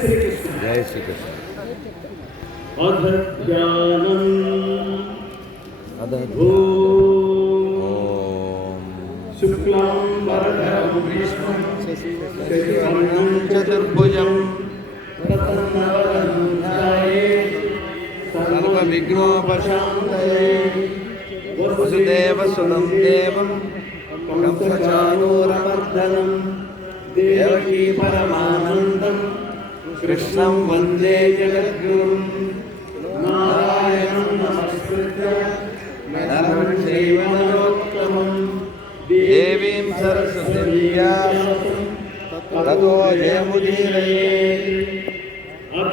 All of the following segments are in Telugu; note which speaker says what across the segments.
Speaker 1: जय
Speaker 2: श्री
Speaker 1: कृष्ण।
Speaker 2: अध
Speaker 1: शुक्लां चतुर्भुजं
Speaker 2: सर्वविघ्नोपशान्तये। वसुदेवसुनं देवं
Speaker 1: कंसचानूरमर्दनं देवकी परमानन्दम्। கிருஷ்ணம் வந்தே
Speaker 2: ஜெகத்குரும் நாராயணம் நமஸ்கிருத்த நலம் செய்வனோத்தமம் தேவீம் சரஸ்வதியாசம்
Speaker 1: ततो
Speaker 2: जयमुदीरये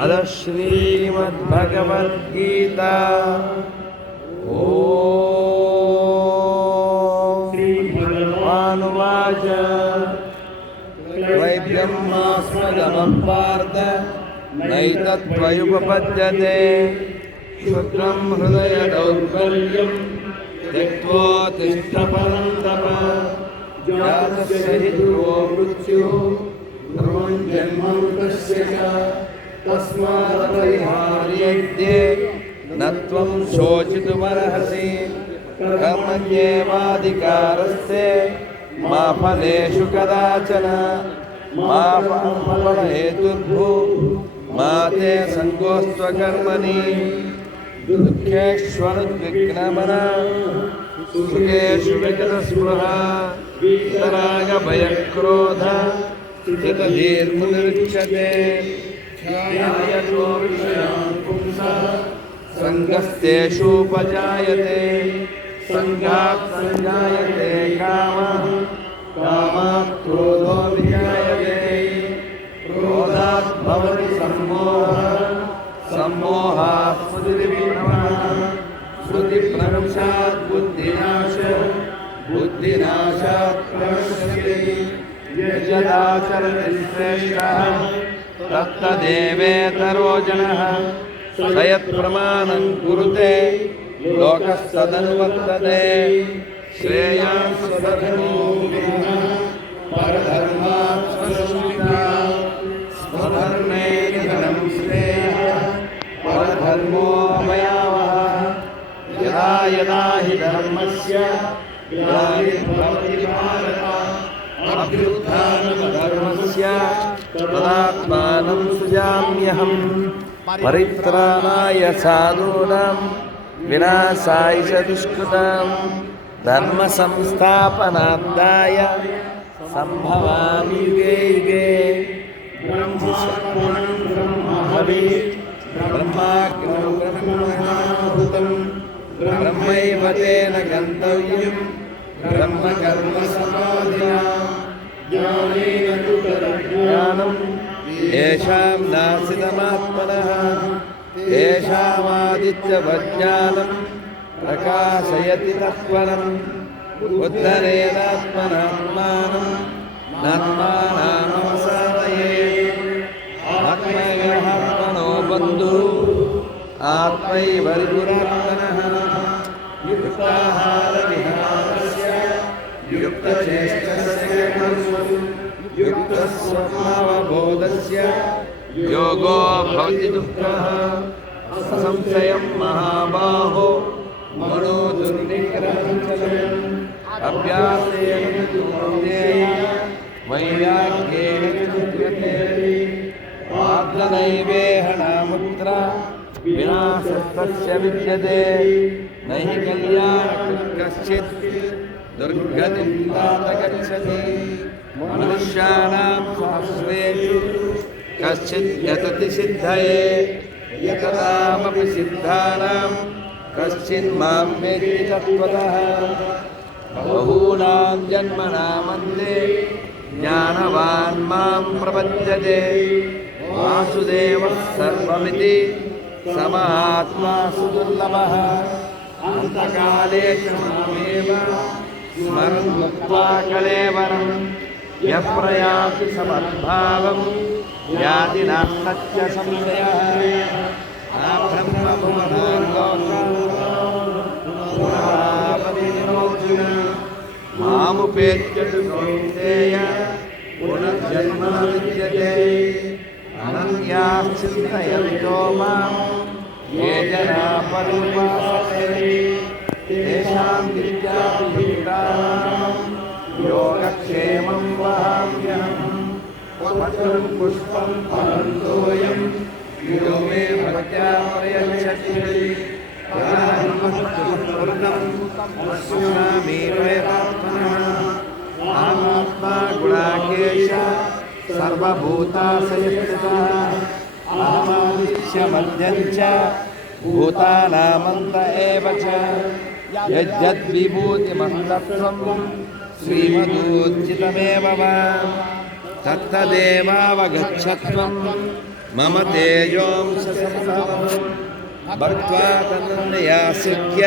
Speaker 2: अथ श्रीमद्भगवद्गीता ओ स्मदमपार्थ शुक्रं हृदय दौर्बल्यं त्यक्त्वोतिष्ठपरं तप। जातस्य हि ध्रुवो मृत्युः
Speaker 1: ध्रुवं च। तस्मादपरिहार्यैद्ये
Speaker 2: न त्वं शोचितुमर्हसि। कर्मण्येवाधिकारस्य मा फलेषु कदाचन। మా ఫలహేతుర్భూ మా తే సంగోస్త్వకర్మణి దుఃఖేష్వనుద్విగ్నమన సుఖేషు విగతస్పృహ వీతరాగ భయక్రోధ స్థితధీర్మునిరుచ్యతే ధ్యాయతో విషయాన్ సంగస్తేషూపజాయతే సంగాత్ సంజాయతే కామః కామాత్ క్రోధో క్రోధాత్ భవతి సమ్మోహः సమ్మోహాత్ స్మృతివిభ్రమः స్మృతిభ్రంశాత్ బుద్ధినాశ బుద్ధినాశాత్ ప్రణశ్యతే యజదాచరతి శ్రేష్టः తత్తదేవేతరో జనः స యత్ప్రమాణం కురుతే లోకస్తదనువర్తతే శ్రేయాన్ స్వధర్మో విగుణः పరధర్మాత్ స్వశుచితాత్ स्वधर्मे निधनं श्रेयः परधर्मो भयावः यदा यदा हि धर्मस्य अभ्युत्थानधर्मस्य तदात्मानं सृजाम्यहं परित्राणाय साधूनां, विनाशाय च दुष्कृतां धर्मसंस्थापनार्थाय सम्भवामि युगे युगे
Speaker 1: ब्रह्मात्मनं
Speaker 2: ब्रह्म भवेत् ब्रह्माग्नौ ब्रह्मणाभूतं ब्रह्मैव तेन गन्तव्यं ब्रह्मकर्मसमाधिना
Speaker 1: ज्ञानेन तु तदज्ञानम्
Speaker 2: येषां नासितमात्मनः तेषामादित्यवज्ञानं प्रकाशयति तत्परम् उद्धरेदात्मनात्मानं नात्मानामव ಒಂದು ಆತ್ಮೈವ ಯುಕ್ತಾಹಾರ महाबाहो मनो विनाशस्तस्य विद्यते न हि कल्याणकृत् कश्चित् दुर्गतिं तात गच्छति मनुष्याणां सहस्रेषु कश्चित् यतति सिद्धये। यततामपि सिद्धानां कश्चिन्मां वेत्ति तत्त्वतः। बहूनां जन्मनामन्ते ज्ञानवान् माँ प्रपद्यते। वासुदेवः सर्वमिति समात्मा सुदुर्लभः अन्तकाले च मामेव स्मरन् मुक्त्वा कलेवरं यः प्रयाति समद्भावं याति नास्तस्य संशयः आ ब्रह्मभुवनाङ्गोऽर्जुन मामुपेत्य तु कौन्तेय पुनर्जन्म न विद्यते అనన్యాశ్చింతయంతో మాం ఏ జనా పరుపాసతే తేషాం విద్యాభియుక్తానాం యోగక్షేమం వహామ్యహం పత్రం పుష్పం ఫలం తోయం యో మే భక్త్యా ప్రయచ్చతి పూర్ణం అశ్వామి ఆత్మా గుణాకేశ सर्वभूताशयस्थितः। आमादित्यमद्यं च भूतानामन्त एव च। यद्यद्विभूतिमहत्तत्वं श्रीमदूर्जितमेव वा। तत्तदेवावगच्छत्वं मम तेजोंसम्भवम् भक्त्वा तन्नयासिक्य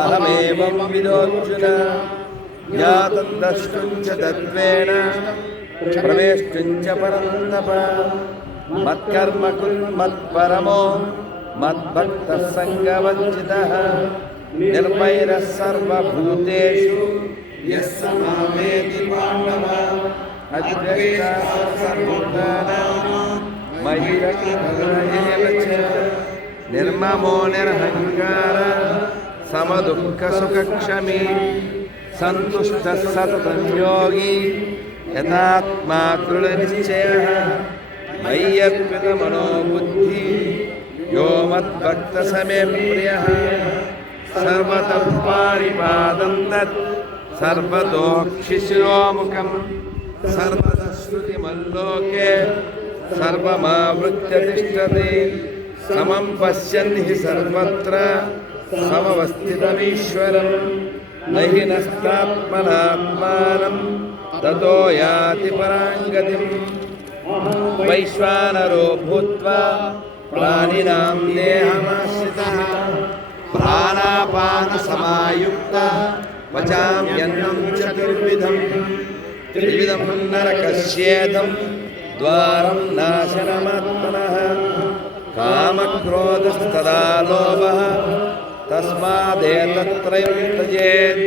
Speaker 2: अहमेवं विदोऽर्जुन या तद्द्रष्टुं च तत्त्वेन। చ పరంతప మత్కర్మ మత్పరమో మద్భక్త సంగవంచిత నిర్వైరः సర్వభూతేషు యः స పాండవ అద్వేషా సర్వభూతానాం మయిరకిరేవ చ నిర్మమో నిరహంకార సంతుష్ట సతతం యోగి యథాత్మా దృఢనిశ్చయ మయ్యర్పితమనో బుద్ధి యో మద్భక్త సమే ప్రియ సర్వతం పాణిపాదం తత్ సర్వతోక్షిశిరోముఖం సర్వశ్రుతిమల్లోకే సర్వమావృత్య సమం పశ్యన్ హి సర్వత్ర సమవస్థితమీశ్వరం. నహి నష్టాత్మనాత్మానం తతో యాతి పరాంగతిం వైశ్వానరో భూత్వా ప్రాణినాం దేహమాశ్రితः ప్రాణాపాన సమాయుక్త వచామ్యన్నం చతుర్విధం త్రివిధం నరకస్యేదం ద్వారం నాశనమాత్మనः కామక్రోధస్తదా లోభः तस्मादेतत्त्रयं त्यजेत्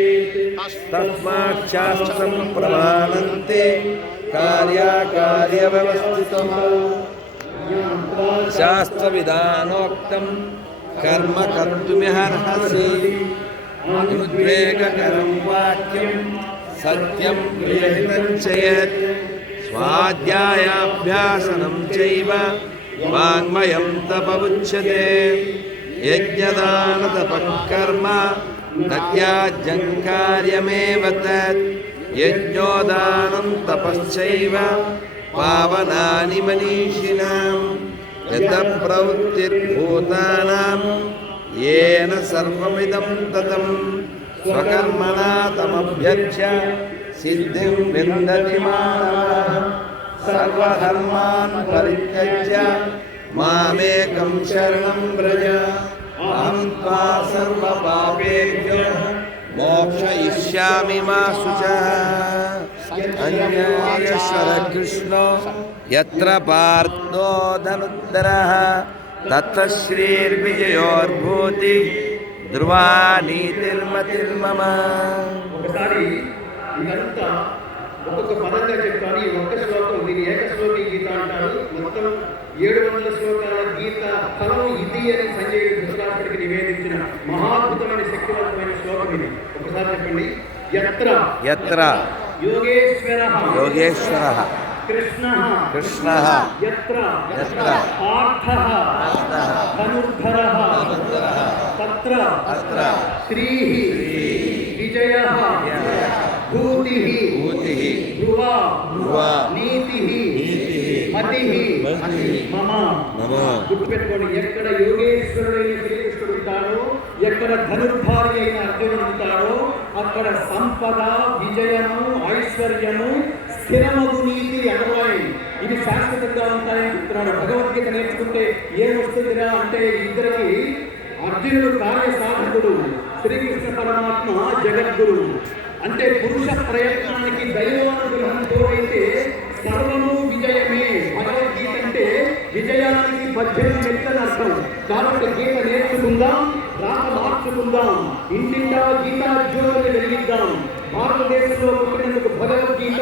Speaker 2: तस्माच्छास्त्रं प्रमाणन्ते कार्याकार्यव्यवस्थितं शास्त्रविधानोक्तं कर्म कर्तुमिहर्हसि अनुद्वेगकरं वाक्यं सत्यं प्रियहितञ्चयेत् स्वाध्यायाभ्यासनं चैव वाङ्मयं तप उच्यते यज्ञदानतपःकर्म दत्याज्यङ्कार्यमेव तत् यज्ञोदानं तपश्चैव पावनानि मनीषिणां यतः प्रवृत्तिर्भूतानां येन सर्वमिदं ततं स्वकर्मणा तमभ्यर्च्य सिद्धिं विन्दति मानवः सर्वधर्मान् परित्यज्य मामेकं शरणं व्रज अहं त्वा सर्वपापेभ्यो मोक्षयिष्यामि मा शुचः अन्येश्वर कृष्णो यत्र पार्थो धनुद्धरः तत्र श्रीर्विजयोर्भूति ध्रुवा नीतिर्मतिर्मम
Speaker 1: ఒకసారి ఇదంతా ఒక్కొక్క పదంగా చెప్తాను ఈ ఒక్క శ్లోకం దీని ఏక శ్లోకి గీత అంటారు మొత్తం ఏడు వందల శ్లోకాల గీత ఫలం ఇది అని సంజయుడు ధృతరాష్ట్రుడికి నివేదించిన మహాద్భుతమైన శక్తివంతమైన శ్లోకం ఇది. ఒకసారి చెప్పండి. యత్ర.
Speaker 2: యత్ర.
Speaker 1: యోగేశ్వర.
Speaker 2: యోగేశ్వర.
Speaker 1: కృష్ణ.
Speaker 2: కృష్ణ.
Speaker 1: యత్ర.
Speaker 2: యత్ర.
Speaker 1: పార్థ ధనుర్ధర. తత్ర.
Speaker 2: అత్ర
Speaker 1: శ్రీ. విజయ. భూతి.
Speaker 2: భూతి.
Speaker 1: ధ్రువ నీతి. గుర్తుపెట్టుకోండి ఎక్కడ యోగేశ్వరుడైన శ్రీకృష్ణుడు ఉంటాడో ఎక్కడ ధనుర్ధారి అయిన అర్జునుడు ఉంటాడో అక్కడ సంపద విజయము ఐశ్వర్యము స్థిరమగు నీతి అండర్లైన్ ఇవి శాశ్వతంగా ఉంటాయని చెప్తున్నాడు. భగవద్గీత నేర్చుకుంటే ఏమొస్తుందిరా అంటే ఇద్దరికి అర్జునుడు కార్య సాధకుడు శ్రీకృష్ణ పరమాత్మ జగద్గురు. అంటే పురుష ప్రయత్నానికి దైవానుగ్రహంతో అయితే సర్వము విజయమే పద్దెనిమిది మెట్లని అర్థం. కాబట్టి గీత నేర్చుకుందాం రాత మార్చుకుందాం. ఇంటింటా గీతాజ్యోతిని వెలిగిద్దాం. భారతదేశంలో పుట్టినందుకు భగవద్గీత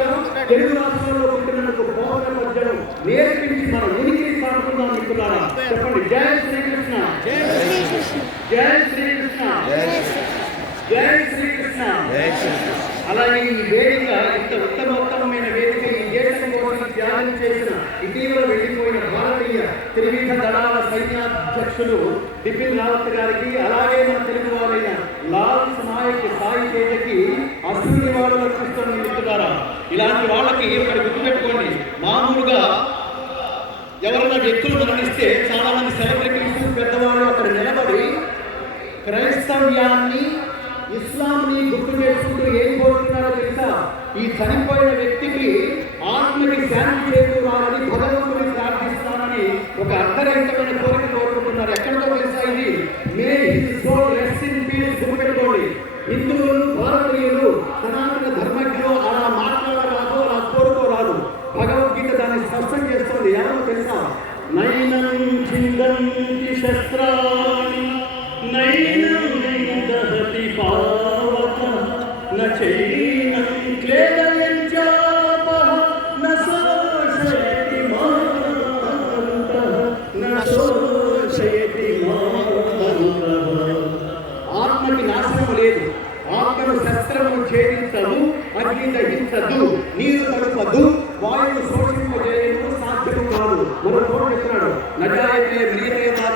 Speaker 1: తెలుగు రాష్ట్రంలో పుట్టినందుకు పౌర మధ్యను నేర్పించి మన ఉనికిని సాగుతుందాం మిత్రులారా. చెప్పండి. జై శ్రీకృష్ణ.
Speaker 2: జై శ్రీకృష్ణ.
Speaker 1: జై శ్రీకృష్ణ.
Speaker 2: జై శ్రీకృష్ణ.
Speaker 1: జై శ్రీకృష్ణ. అలాగే ఈ వేదిక ఇంత ఉత్తమోత్తమైన వేదిక ఈ దేశం కోసం త్యాగం చేసిన ఇటీవల వెళ్ళిపోయిన త్రివిధ దళాల సైన్యాధ్యక్షులు బిపిన్ రావత్ గారికి అలాగే మన తెలుగు వారైన లాల్ నాయక్ సాయి తేజకి అసలు వాళ్ళు అర్పిస్తున్న మిత్రులారా ఇలాంటి వాళ్ళకి ఇక్కడ గుర్తుపెట్టుకోండి. మామూలుగా ఎవరైనా వ్యక్తులు మరణిస్తే చాలా మంది సెలబ్రిటీస్ పెద్దవాళ్ళు అక్కడ నిలబడి క్రైస్తవ్యాన్ని ఇస్లాంని గుర్తు చేసుకుంటూ ఏం కోరుతున్నారో తెలుసా? ఈ చనిపోయిన వ్యక్తికి ఆత్మకి శాంతి చేకూరాలని భగవంతుడు ఒక అర్థరహితమైన కోరిక కోరుకుంటున్నారు. ఎక్కడితో తెలుసా ఇది. May soul rest in peace గుర్తుపెట్టుకోండి హిందువులు భారతీయులు సనాతన ధర్మజ్ఞులు అలా మాట్లాడరాదు అలా కోరుకోరాదు. భగవద్గీత దాన్ని స్పష్టం చేస్తుంది. ఎవరో తెలుసా? నైనం చిందం